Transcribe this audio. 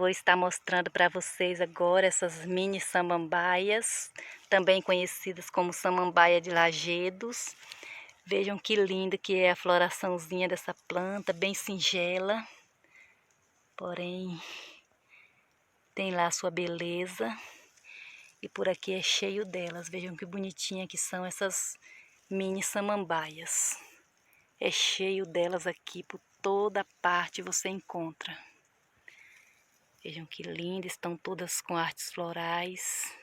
Vou estar mostrando para vocês agora essas mini samambaias, também conhecidas como samambaia de lajedos. Vejam que linda que é a floraçãozinha dessa planta, bem singela, porém tem lá a sua beleza. E por aqui é cheio delas. Vejam que bonitinha que são essas mini samambaias. É cheio delas aqui, por toda parte você encontra. Vejam que lindas, estão todas com artes florais.